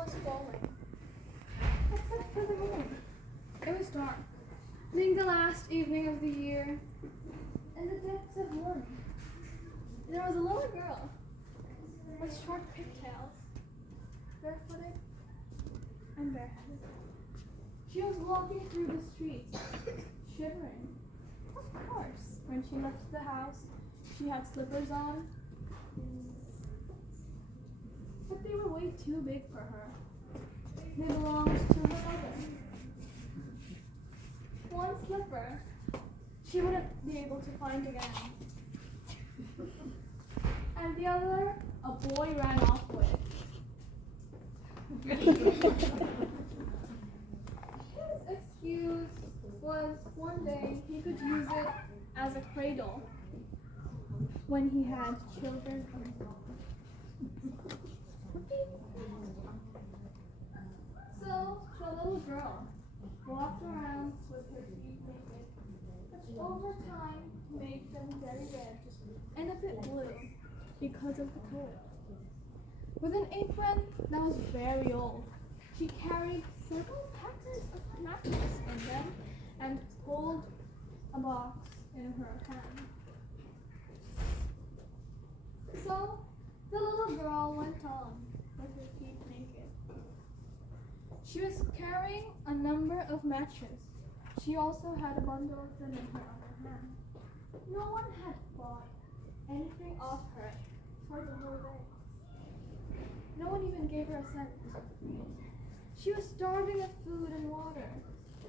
was falling, except for the moon. It was dark, being the last evening of the year, in the depths of Lund. There was a little girl with short pigtails, barefooted and bareheaded. She was walking through the streets, shivering. Of course, when she left the house, she had slippers on, but they were way too big for her. They belonged to her mother. One slipper she wouldn't be able to find again, and the other a boy ran off with. His excuse was one day he could use it as a cradle when he had children of his own. So the little girl walked around with her feet naked, which over time made them very red and a bit blue because of the cold. With an apron that was very old, she carried several packets of matches in them and pulled a box in her hand. So the little girl went on with her feet naked. She was carrying a number of matches. She also had a bundle of them in her other hand. No one had bought anything off her for the whole day. No one even gave her a cent. She was starving of food and water,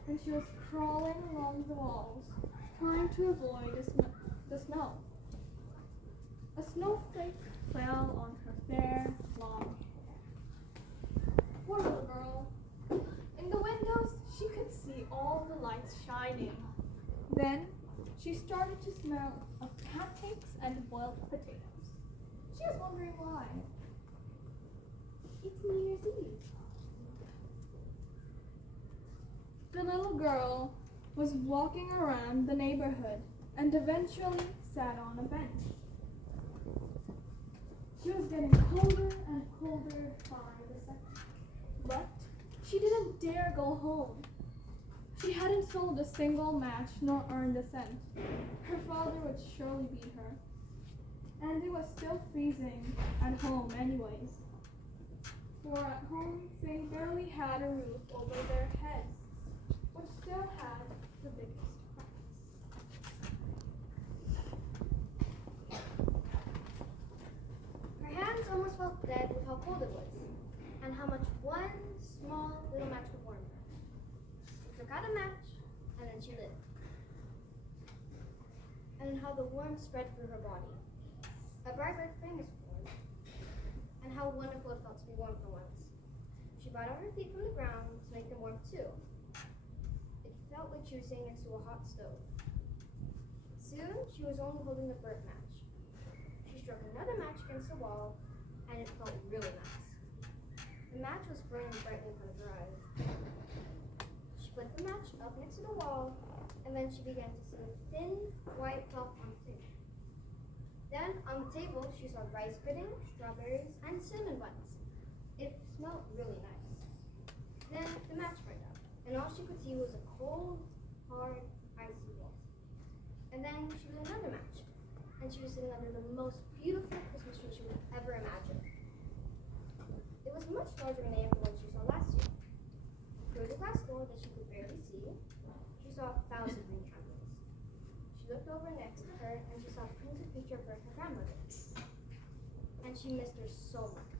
and she was crawling along the walls, trying to avoid the snow. A snowflake fell on her fair, long hair. Poor little girl. In the windows, she could see all the lights shining. Then, she started to smell of pancakes and boiled potatoes. She was wondering why. It's New Year's Eve. The little girl was walking around the neighborhood and eventually sat on a bench. She was getting colder and colder by the second, but she didn't dare go home. She hadn't sold a single match nor earned a cent. Her father would surely beat her, and it was still freezing at home anyways. For at home they barely had a roof over their heads, which still had the biggest cracks. Her hands almost felt dead with how cold it was, and how much one small little match could warm her. She took out a match, and then she lit. And how the warmth spread through her body. A bright red flame was formed, and how wonderful it felt to be warm for once. She brought out her feet from the ground to make them warm too. It felt like she was sitting next to a hot stove. Soon, she was only holding the burnt match. She struck another match against the wall, and it felt really nice. The match was burning brightly in front of her eyes. She put the match up next to the wall, and then she began to see a thin, white cloth on the table. Then, on the table, she saw rice pudding, strawberries, and cinnamon buns. It smelled really nice. Then, the match burned out, and all she could see was a cold, hard, icy wall. And then she lit another match, and she was sitting under the most beautiful Christmas tree she would ever imagine. It was much larger than the one she saw last year. Through the glass door that she could barely see, she saw 1,000 green candles. She looked over next to her, and she saw a printed picture of her grandmother. And she missed her so much.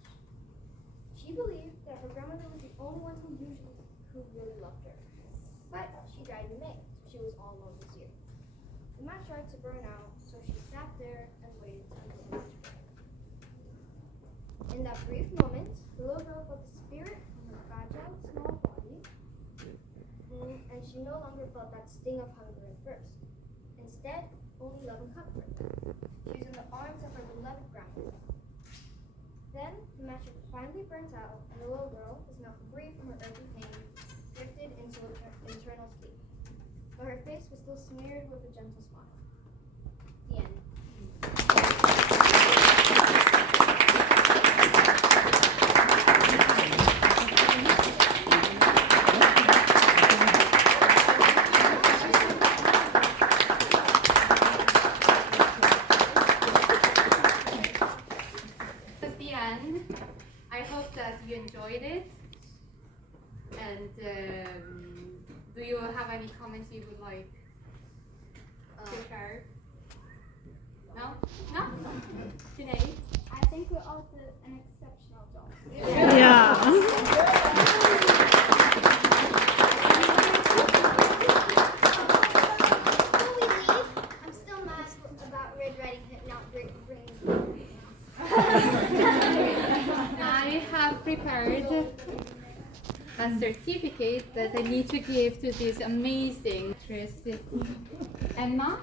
She believed that her grandmother was the only one who really loved her. But she died in May, so she was all alone this year. The match started to burn out, so she sat there and waited until the match burned. In that brief moment, the little girl felt the spirit from her fragile, small body, and she no longer felt that sting of hunger and thirst. Instead, only love and comfort. She was in the arms of her beloved grandmother. Then, the match finally burnt out, and the little girl is now free from her earthly pain, drifted into eternal sleep. But her face was still smeared with a gentle smile. The end. hope that you enjoyed it. And do you have any comments you would like to share? No? No? Sinead? I think we all did an exceptional job. Yeah. Before we leave, I'm still mad about Red Riding Hood not bringing. I have prepared a certificate that I need to give to this amazing actress, Emma.